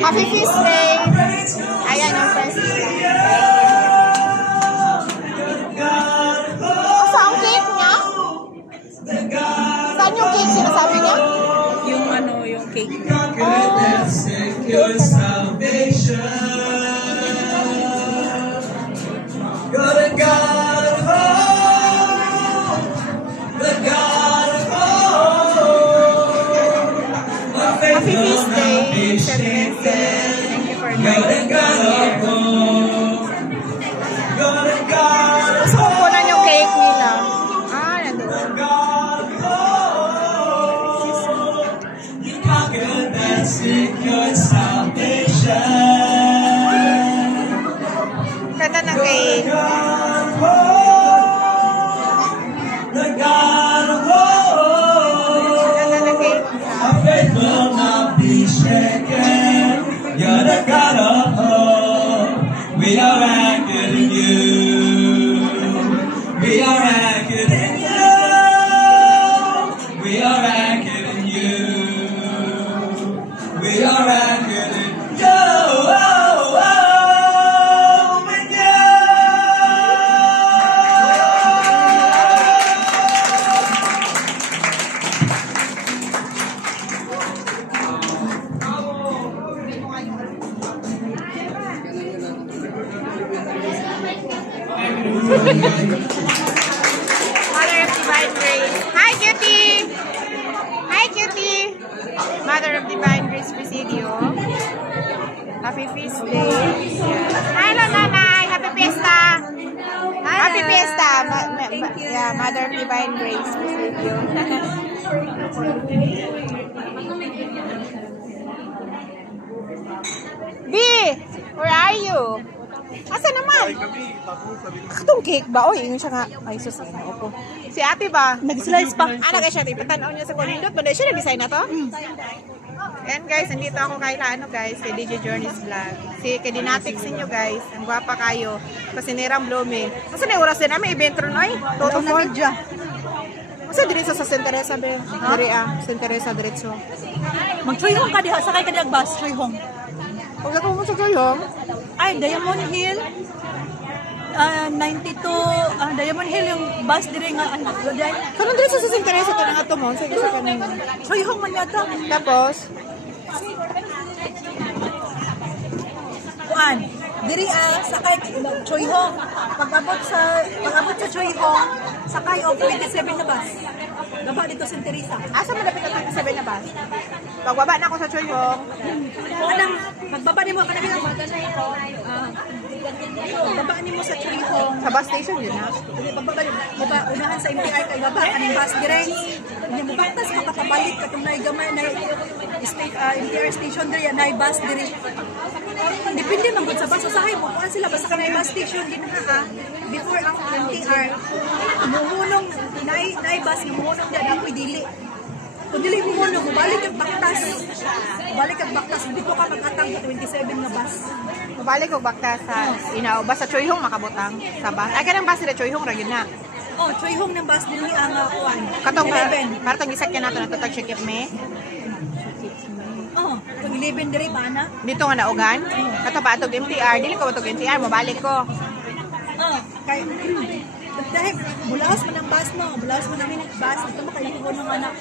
Happy Feast Day! Ayan ang first day. Saan cake niya? Saan yung cake sinasabi niya? Yung ano, yung cake. Happy Feast Day! Thank you for inviting me here. Gusto ko kunan yung cake nila. Ah, nandun. Ganda ng cake. You're the God of hope. We are anchored in you. We are anchored in you. We are anchored in you. We are anchored in you. Mother of Divine Grace. Hi, Cutie! Hi, Cutie! Mother of Divine Grace Presidio. Happy Feast Day. Hi, Nanay! Happy Fiesta! Happy Fiesta! Yeah, Mother of Divine Grace Presidio. B! Where are you? Asa naman? Itong cake ba? Oy, yun siya nga. Ay, sus. Opo. Si ate ba? Nag-slice pa. Nag siya. Patanaw niya sa kulindot. Ba siya nag-design na to? And guys, nandito ako kay guys. Kay DJ Journey's Vlog. Kay Dinatics ninyo guys. Ang gwapa kayo. Kasi nirang blooming. Masa na oras din namin? Event ron oy? Toto na media. Masa diretso sa Santa Teresa be? Dire Santa Teresa diretso. Mag-choyhong ka diha. Sakay ka diha bus. Choyhong. Huwag na mo sa Choyhong. Ay, Diamond Hill. 92. Diamond Hill yung bus dire nga. Kanang diretso sa Santa Teresa ito nga ito mo. Sige sa kanina. Choyhong man yata. Tapos? Kuan. Diri sakay Choyhong. Pag-abot sa Choyhong, sakay og 27 na bus. Gaba dito sa Teresa. Asa malapit ang 27 na bus? Pagbaba na ako sa Choyhong. Kanang magbaba nimo kanang baba nimo sa Choyhong. Sa bus station yun ha? Baba unahan sa MTR kay baba kaning bus dire. Nya mubaktas ka kapabalik katong nay gamay na MTR station dire nay bus dire. Depende man gud sa bus usahay mo kuan sila basta kanay bus station ginaha before ang MTR. Muhunong nay bus nga muhunong diyan ako'y dili. Kung dili mo muna, balik ang baktas. Balik ang baktas. Hindi ko ka mag-atang sa 27 na bus. Mabalik ko bakta sa inaw. Basta Choyhong makabutang sa bus. Ay, kanang bus nila Choyhong ragin na. Oh, Choyhong ng bus din ang kuan. Katong para itong gisakyan nato na tutag sikip me. Oh, itong 11 diri ba na? Dito nga naugan. Kato pa itong MTR. Dili ko itong MTR. Mabalik ko. Oh, kay dahil bulaos man ang bus mo. Bulaos man ang bus. Ito makalimutan ng anak.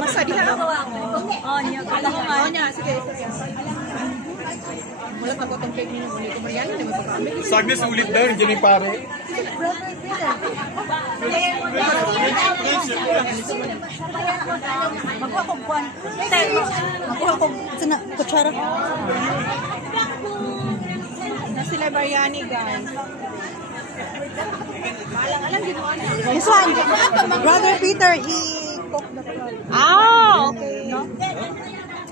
Mas sa diha ako. Oh, niya. Kalahungan. Oh, niya. Sige. Wala pa ko itong cake ninyo. Hindi ko mariano. Hindi ko kami. Sagnis ulit daw, hindi ni pare. Magkuha ko kuan. Magkuha ko sana kutsara. Na sila biryani guys. This one, Brother Peter, he cooked the biryani. Ah, okay. No?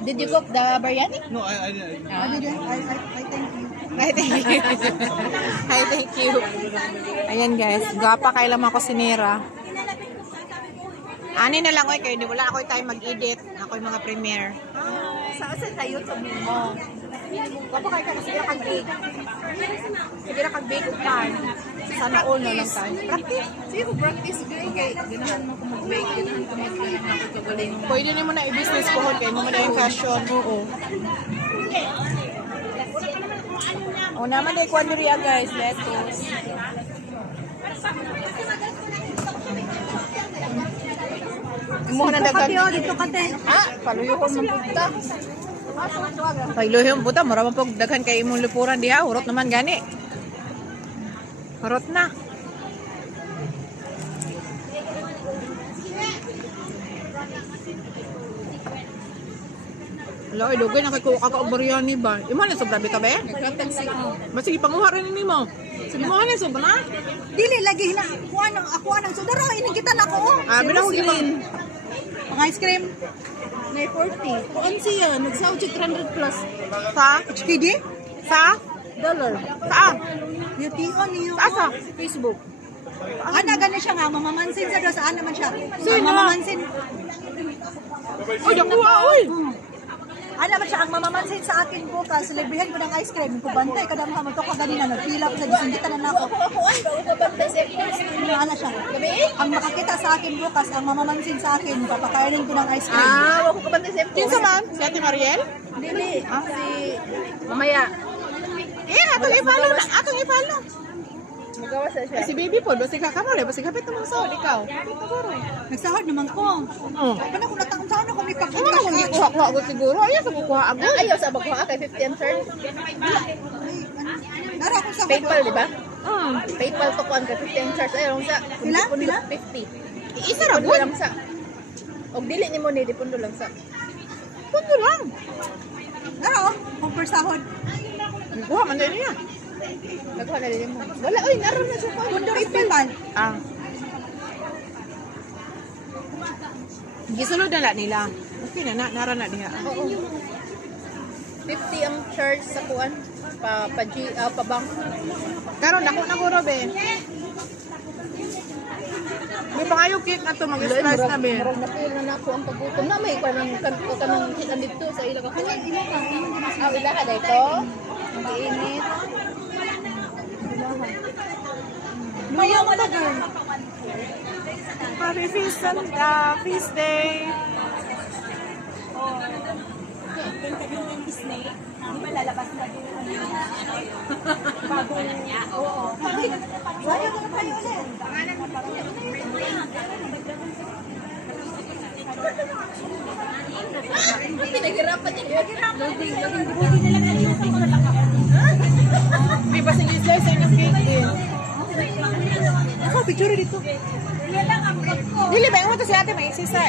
Did you cook the biryani? No, I I thank you. I thank you. I thank you. Ayan guys, gapa kailan ako sinira. Ani na lang oy kay di wala ako time mag-edit. Ako yung mga premiere. Saan tayo sa mo? Gapa kay ka sige ra kag-bake. Sige ra kag-bake ug pan. Sana all na lang tayo. Practice. Sige ko practice kay ganahan mo ko mag-bake, ganahan ka mag-bake na ako kagaling. Pwede naman na i-business ko kay mo na yung fashion. Oo. O naman ay kwanduria guys, lettuce. Imo na dagan. Dito kate. Ah, paluyuhon man puta. Paluyuhon puta, mura man pog daghan kay imong lupuran diha, hurot naman gani. Hurot na. Wala, ilugay na kay kuka biryani ba? Imo na sobra bitaw ba? Sige, panguha rin nimo. Imo na sobra? Dili lagi na ako nang sudaro inigitan ako. Ah, bila ko gilin. Ang ice cream may 40. Kuan siya, nagsaw 300 plus. Sa? HKD? Sa? Dollar. Saan? Beauty on niyo. Sa? Facebook. Ana gani siya nga mamamansin sa saan naman siya. Sino? Mamamansin. Oy, dakuha oy. Ano man siya ang mamamansin sa akin bukas, librihan ko ng ice cream. Kung bantay, kadang mo to kaganina, nagpila ko sa disinditan na ako. Ano siya? Ang makakita sa akin bukas, ang mamamansin sa akin, papakainin ko ng ice cream. Ah, wako ka ba sa Kinsa man? Si Ate Mariel? Dili, si mamaya. Atong i-follow na, atong i-follow. Magawa sa siya. Si baby po, basi ka kamali, basi kapit naman sa ikaw. Nagsahod naman ko. Oh. Paano kung nataon saan ako may Ano pakita kung di kuha ko siguro? Ayaw sa kuha ako. Ayaw sa magkuha kay 50 answer. Nara ako sa PayPal, di ba? Hmm. PayPal to kuan kay 50 answers. Ayaw sa Pila? Pila? 50. Isa ra Pundo lang sa. Og dili nimo ni di pundo lang sa. Pundo lang. Nara ako, kung persahod. Kuha man din niya. Nagkuha na din mo. Wala oy, naroon na siya kuan. Pundo PayPal. Ah. Gisulod na la nila. Okay na, nara na diha. Oo. 50 ang charge sa kuan pa bank. Karon ako na guro be. May pangayo cake na to, mag-slice na be. Murag na feel na nako ang pagutom na may kanang hitan dito sa ila ka. Ah, ila ka dito. Ang init. Luya mo na girl. Happy feast day. Wala ko na kayo ulit. Pinaghirapan niya. May basing slice ay ng cake din. Ako, picture dito. Dili ba yung si ate may isisa.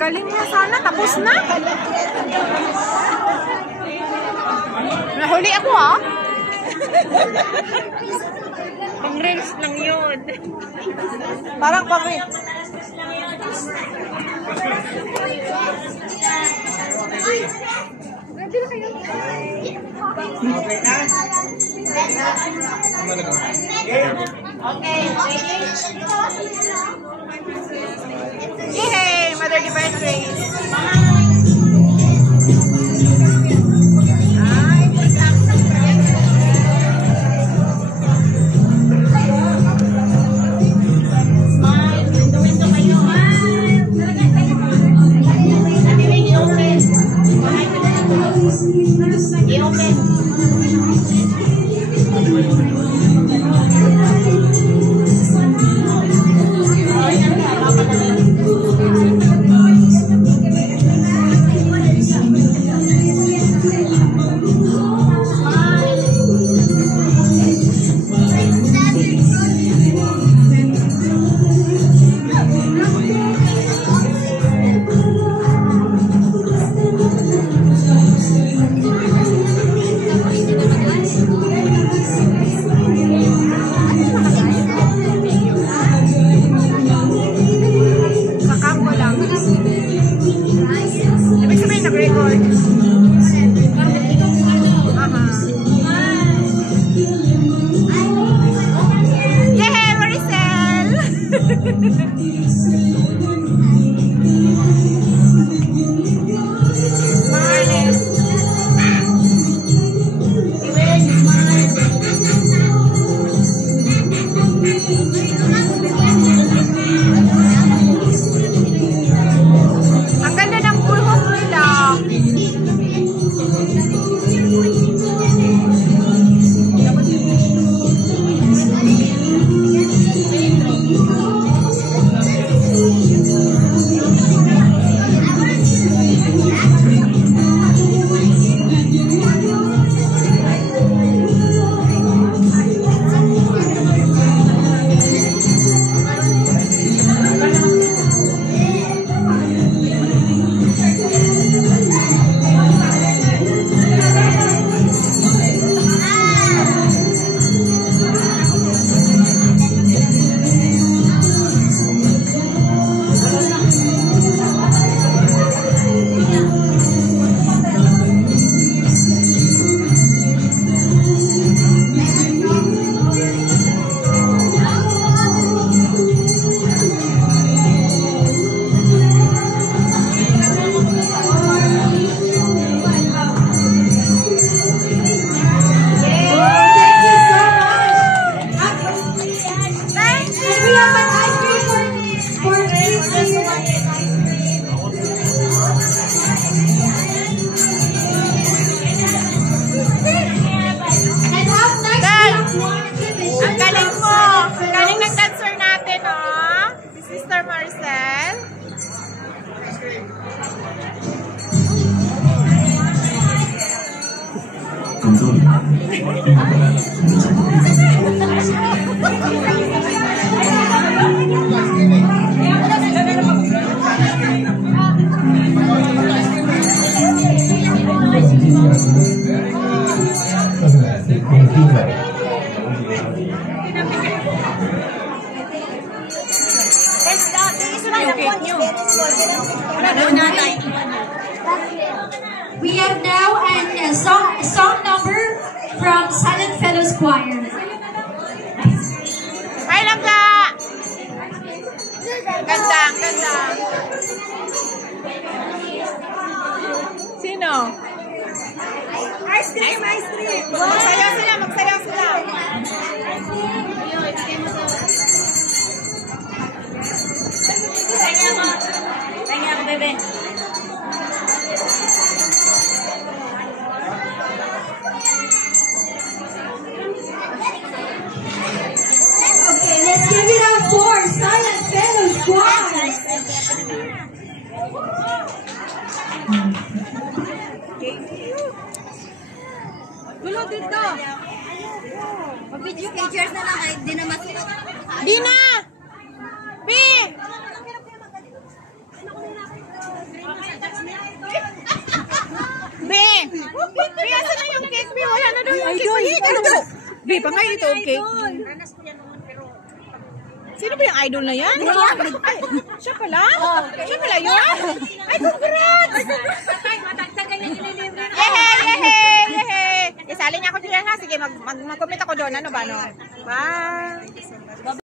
Galing mo sana, tapos na. Nahuli ako ha. Pang reels lang yun. Parang pamit. Yay! Mother Divine Grace. Ang ganda ng buhok nila. We have now a song number from Silent Fellows Choir. Ay, langga! Ganda, ang ganda. Sino? Ice cream, ice cream. Magsayaw sila, magsayaw sila. Kaya ako, bebe. Okay, let's give it up for Silent Fellows Choir. Gulo dito. Mag-video pictures na lang ay di na masuot. Di na! B! B! B, asan na yung cake? B, wala na daw yung cake. B, pangay ito, okay? Sino ba yung idol na yan? Ay, siya pala? Siya pala yun? Ay, congrats! Yehey! Isali niya ako dyan ha. Sige, mag-comment ako doon. Ano ba, no? Bye!